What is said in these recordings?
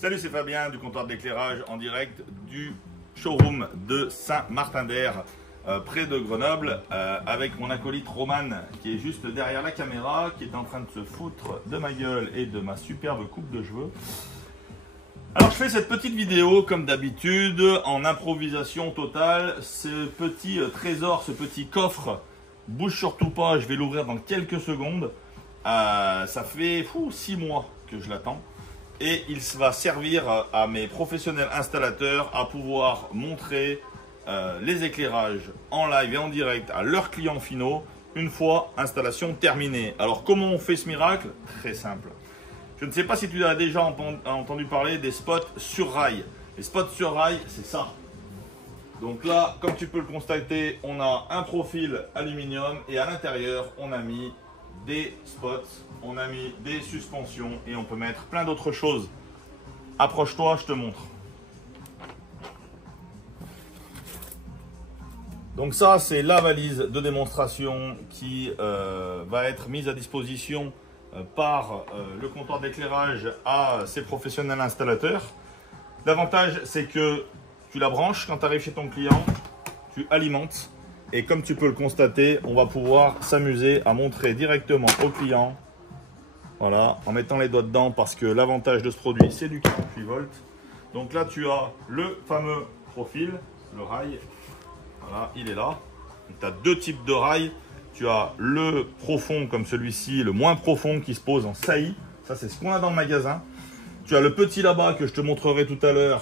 Salut, c'est Fabien du comptoir d'éclairage en direct du showroom de Saint-Martin-d'Air, près de Grenoble, avec mon acolyte Roman qui est juste derrière la caméra, qui est en train de se foutre de ma gueule et de ma superbe coupe de cheveux. Alors je fais cette petite vidéo comme d'habitude en improvisation totale. Ce petit trésor, ce petit coffre, bouge surtout pas, je vais l'ouvrir dans quelques secondes. Ça fait 6 mois que je l'attends. Et il va servir à mes professionnels installateurs à pouvoir montrer les éclairages en live et en direct à leurs clients finaux une fois installation terminée. Alors comment on fait ce miracle? Très simple. Je ne sais pas si tu as déjà entendu parler des spots sur rail. Les spots sur rail, c'est ça. Donc là, comme tu peux le constater, on a un profil aluminium et à l'intérieur, on a mis des spots, on a mis des suspensions et on peut mettre plein d'autres choses. Approche-toi, je te montre. Donc ça, c'est la valise de démonstration qui va être mise à disposition par le comptoir d'éclairage à ses professionnels installateurs. L'avantage, c'est que tu la branches quand tu arrives chez ton client, tu alimentes. Et comme tu peux le constater, on va pouvoir s'amuser à montrer directement au client, voilà, en mettant les doigts dedans, parce que l'avantage de ce produit, c'est du 48 volts. Donc là, tu as le fameux profil, le rail, voilà, il est là. Tu as deux types de rails. Tu as le profond comme celui-ci, le moins profond qui se pose en saillie. Ça, c'est ce qu'on a dans le magasin. Tu as le petit là-bas que je te montrerai tout à l'heure,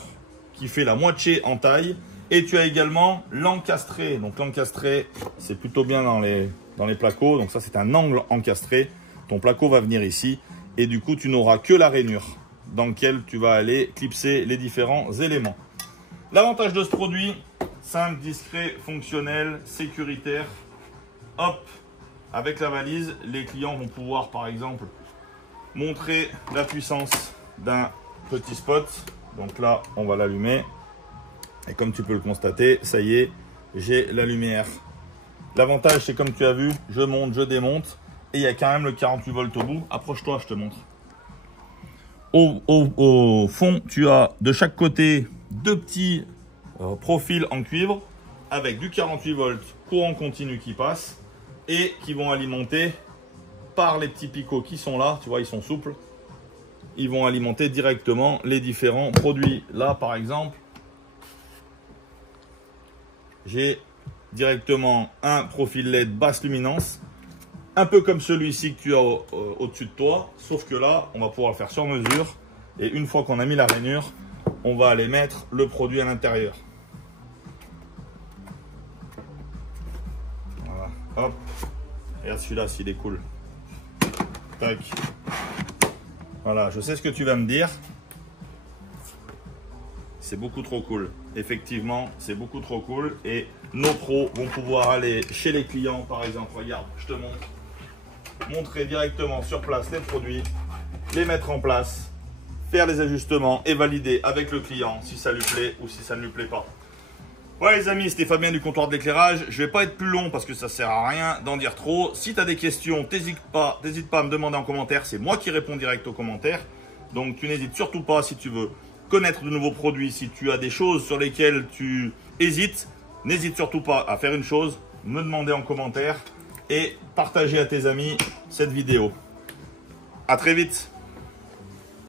qui fait la moitié en taille. Et tu as également l'encastré. Donc l'encastré, c'est plutôt bien dans les placos. Donc ça, c'est un angle encastré. Ton placo va venir ici. Et du coup, tu n'auras que la rainure dans lequel tu vas aller clipser les différents éléments. L'avantage de ce produit, simple, discret, fonctionnel, sécuritaire. Hop, avec la valise, les clients vont pouvoir, par exemple, montrer la puissance d'un petit spot. Donc là, on va l'allumer. Et comme tu peux le constater, ça y est, j'ai la lumière. L'avantage, c'est comme tu as vu, je monte, je démonte. Et il y a quand même le 48 volts au bout. Approche-toi, je te montre. Au fond, tu as de chaque côté deux petits profils en cuivre avec du 48 volts courant continu qui passe et qui vont alimenter par les petits picots qui sont là. Tu vois, ils sont souples. Ils vont alimenter directement les différents produits. Là, par exemple, j'ai directement un profil LED basse luminance, un peu comme celui-ci que tu as au-dessus de toi, sauf que là, on va pouvoir le faire sur mesure. Et une fois qu'on a mis la rainure, on va aller mettre le produit à l'intérieur. Voilà, hop. Regarde celui-là, s'il est cool. Tac. Voilà, je sais ce que tu vas me dire. C'est beaucoup trop cool. Effectivement, c'est beaucoup trop cool. Et nos pros vont pouvoir aller chez les clients, par exemple. Regarde, je te montre. Montrer directement sur place les produits, les mettre en place, faire les ajustements et valider avec le client si ça lui plaît ou si ça ne lui plaît pas. Ouais les amis, c'était Fabien du comptoir d'éclairage. Je ne vais pas être plus long parce que ça ne sert à rien d'en dire trop. Si tu as des questions, n'hésite pas à me demander en commentaire. C'est moi qui réponds direct aux commentaires. Donc tu n'hésites surtout pas si tu veux connaître de nouveaux produits. Si tu as des choses sur lesquelles tu hésites, n'hésite surtout pas à faire une chose, me demander en commentaire et partager à tes amis cette vidéo. À très vite.